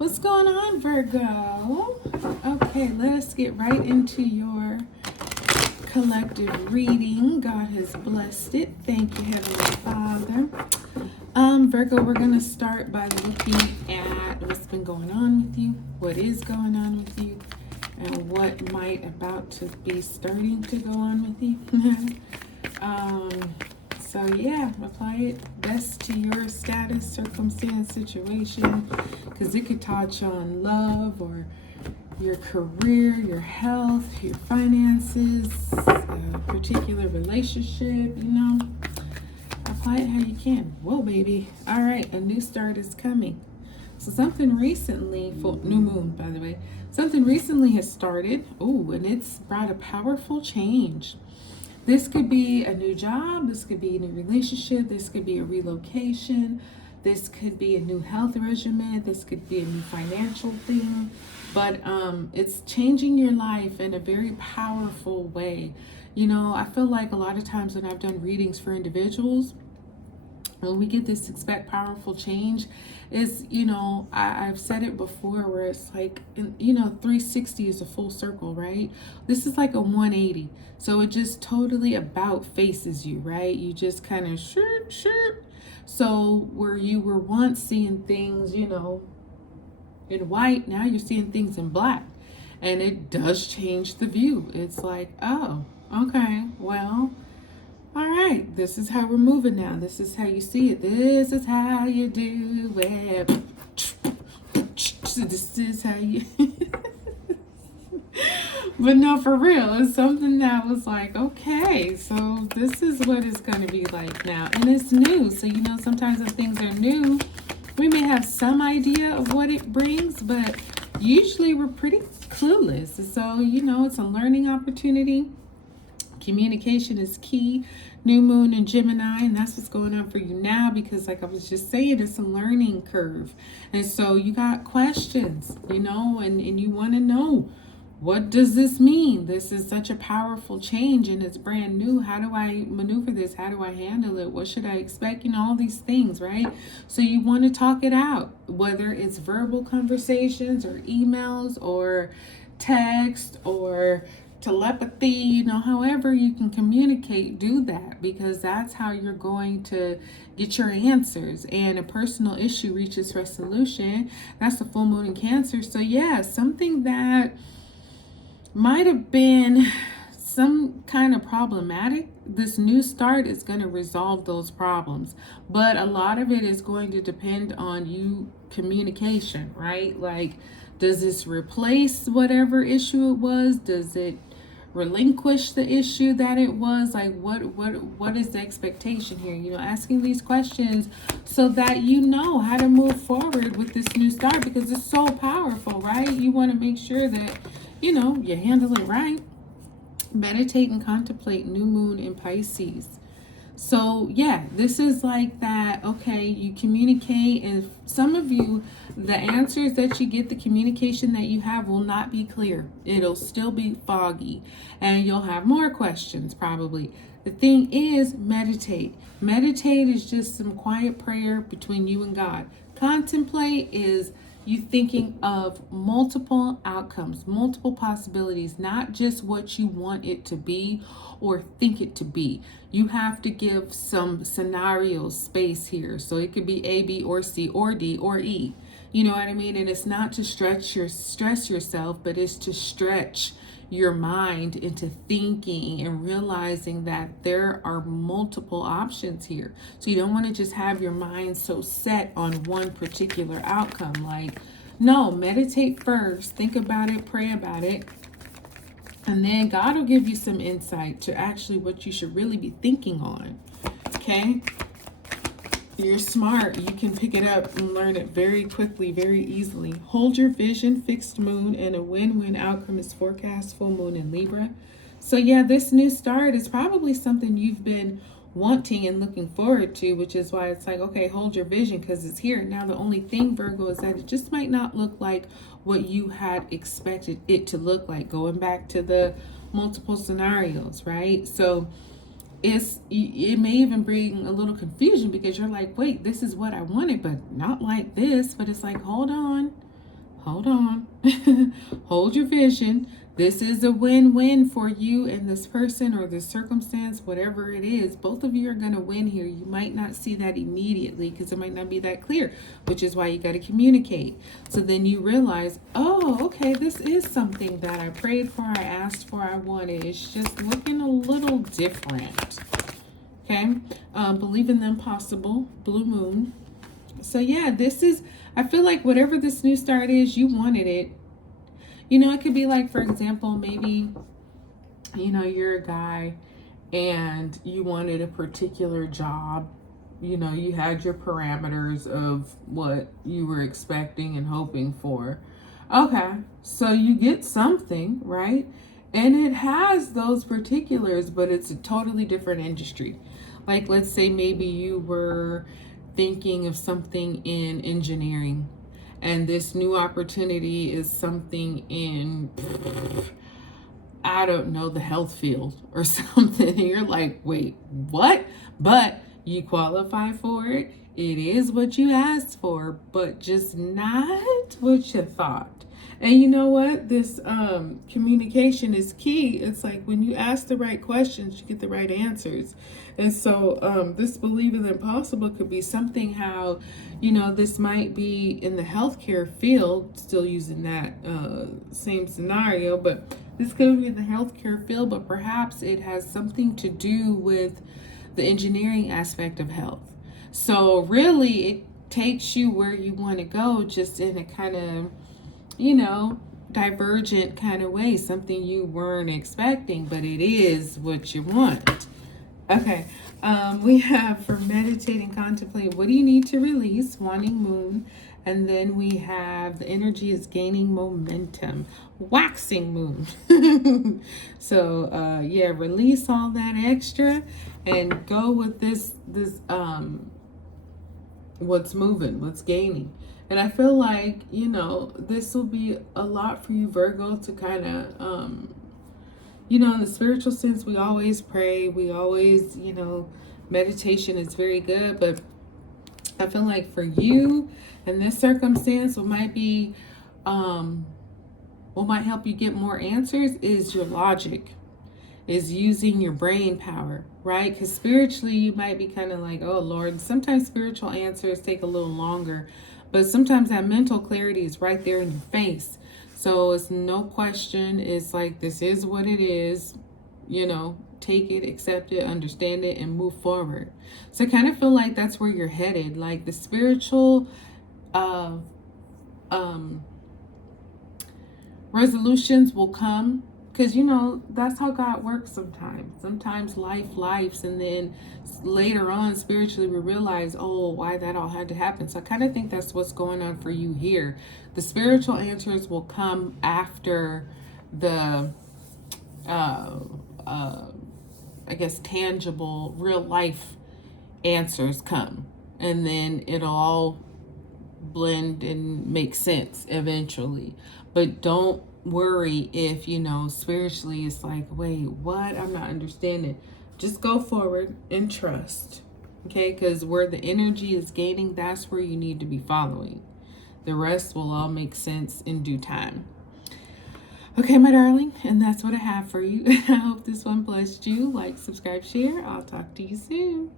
What's going on, Virgo? Okay, let us get right into your collective reading. God has blessed it. Thank you, Heavenly Father. Virgo, we're going to start by looking at what's been going on with you, what is going on with you, and what might about to be starting to go on with you. So yeah, apply it best to your status, circumstance, situation, because it could touch on love or your career, your health, your finances, a particular relationship, Apply it how you can. Whoa, baby. All right, a new start is coming. So something recently, full new moon, by the way, something recently has started. Oh, and it's brought a powerful change. This could be a new job, this could be a new relationship, this could be a relocation, this could be a new health regimen, this could be a new financial thing, but it's changing your life in a very powerful way. I feel like a lot of times when I've done readings for individuals, when we get this expect powerful change is, I've said it before where it's like, 360 is a full circle, right? This is like a 180. So it just totally about faces you, right? You just kind of shirt. So where you were once seeing things, in white, now you're seeing things in black. And it does change the view. It's like, oh, okay, well, all right, this is how we're moving now. This is how you see it. This is how you do it. This is how you... But no, for real, it's something that was like, okay, so this is what it's going to be like now. And it's new. So, sometimes when things are new, we may have some idea of what it brings, but usually we're pretty clueless. So, it's a learning opportunity. Communication is key. New moon in Gemini, and that's what's going on for you now, because like I was just saying, it's a learning curve. And so you got questions, and you want to know, what does this mean? This is such a powerful change and it's brand new. How do I maneuver this? How do I handle it? What should I expect? All these things, right? So you want to talk it out, whether it's verbal conversations or emails or text or telepathy, however you can communicate, do that, because that's how you're going to get your answers. And a personal issue reaches resolution. That's the full moon in Cancer. So yeah, something that might have been some kind of problematic, this new start is going to resolve those problems. But a lot of it is going to depend on you communication, right? Like, does this replace whatever issue it was? Does it relinquish the issue that it was? Like, what is the expectation here? Asking these questions so that you know how to move forward with this new start, because it's so powerful, right? You want to make sure that you handle it right. Meditate and contemplate new moon in Pisces. So yeah, this is like that. Okay, you communicate, and some of you, the answers that you get, the communication that you have will not be clear. It'll still be foggy, and you'll have more questions probably. The thing is, meditate. Meditate is just some quiet prayer between you and God. Contemplate is you thinking of multiple outcomes, multiple possibilities, not just what you want it to be or think it to be. You have to give some scenario space here. So it could be A, B, or C, or D, or E. You know what I mean? And it's not to stress yourself, but it's to stretch your mind into thinking and realizing that there are multiple options here. So you don't want to just have your mind so set on one particular outcome. Like, no, meditate first, think about it, pray about it, and then God will give you some insight to actually what you should really be thinking on. Okay? You're smart. You can pick it up and learn it very quickly, very easily. Hold your vision, fixed moon, and a win-win outcome is forecast, full moon in Libra. So yeah, this new start is probably something you've been wanting and looking forward to, which is why it's like, okay, hold your vision because it's here. Now, the only thing, Virgo, is that it just might not look like what you had expected it to look like, going back to the multiple scenarios, right? So it may even bring a little confusion because you're like, wait, this is what I wanted, but not like this. But it's like, hold on, hold on. Hold your vision. This is a win-win for you and this person or this circumstance, whatever it is. Both of you are going to win here. You might not see that immediately because it might not be that clear, which is why you got to communicate. So then you realize, oh, okay, this is something that I prayed for, I asked for, I wanted. It's just looking a little different. Okay? Believe in the impossible, blue moon. So yeah, this is, I feel like whatever this new start is, you wanted it. You know, it could be like, for example, maybe, you know, you're a guy and you wanted a particular job. You know, you had your parameters of what you were expecting and hoping for. Okay, so you get something, right? And it has those particulars, but it's a totally different industry. Like, let's say maybe you were thinking of something in engineering, and this new opportunity is something in, I don't know, the health field or something. And you're like, wait, what? But you qualify for it. It is what you asked for, but just not what you thought. And you know what? This communication is key. It's like when you ask the right questions, you get the right answers. And so this believe in the impossible could be something how, you know, this might be in the healthcare field, still using that same scenario, but this could be in the healthcare field, but perhaps it has something to do with the engineering aspect of health. So really it takes you where you want to go, just in a kind of, you know, divergent kind of way, something you weren't expecting, but it is what you want. Okay, we have for meditate and contemplate, what do you need to release? Wanting moon. And then we have the energy is gaining momentum, waxing moon. So yeah, release all that extra and go with this what's moving, what's gaining. And I feel like, you know, this will be a lot for you, Virgo, to kind of, you know, in the spiritual sense, we always pray. We always, you know, meditation is very good. But I feel like for you in this circumstance, what might be, what might help you get more answers is your logic, is using your brain power, right? Because spiritually, you might be kind of like, oh, Lord, sometimes spiritual answers take a little longer. But sometimes that mental clarity is right there in your face. So it's no question. It's like, this is what it is. You know, take it, accept it, understand it, and move forward. So I kind of feel like that's where you're headed. Like the spiritual resolutions will come. Because, you know, that's how God works sometimes. Sometimes lives, and then later on, spiritually, we realize, oh, why that all had to happen. So I kind of think that's what's going on for you here. The spiritual answers will come after the, I guess, tangible, real life answers come. And then it'll all blend and make sense eventually. But don't worry if, you know, spiritually it's like, wait, what? I'm not understanding. Just go forward and trust. Okay, because where the energy is gaining, that's where you need to be following. The rest will all make sense in due time. Okay, my darling, and that's what I have for you. I hope this one blessed you. Like, subscribe, share. I'll talk to you soon.